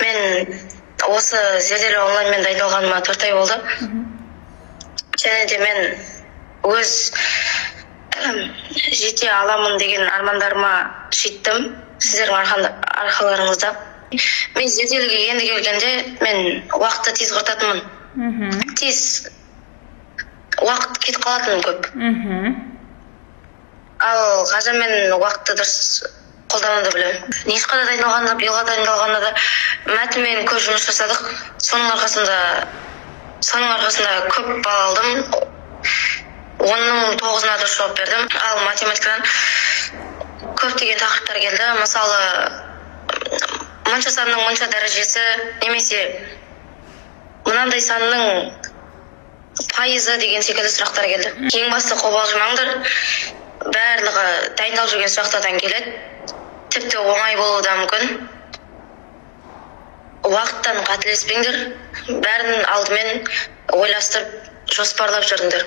Мен осы зерделеу онлайнмен дайындалғаныма 4 ай болды. Және де мен өз жете аламын деген армандарыма жеттім сіздердің арқаларыңызда. Мен зерделеуге енді келгенде мен уақытты тез құртатынмын. Тез уақыт кетіп қалатын көп. Ал қазір мен уақытты дұрыс қолдануды білемін. Нишқада дайындалғанда, биылға дайындалғанда да мәтінмен көп жұмыс жасадық. Соның арқасында көп балл алдым. 10-ның 9-ына дұрыс жауап бердім. Ал математикадан көптеген тақырыптар келді. Мысалы, мынша санның мынша дәрежесі, немесе мынандай санның пайызы деген секілді сұрақтар келді. Ең басты қобалжымаңдар. Барлығы дайындалып жүрген сұрақтардан келеді. Тіпті оңай болуы да мүмкін. Уақыттан қателеспеңдер. Бәрін алдымен ойластырып, жоспарлап жүріңдер.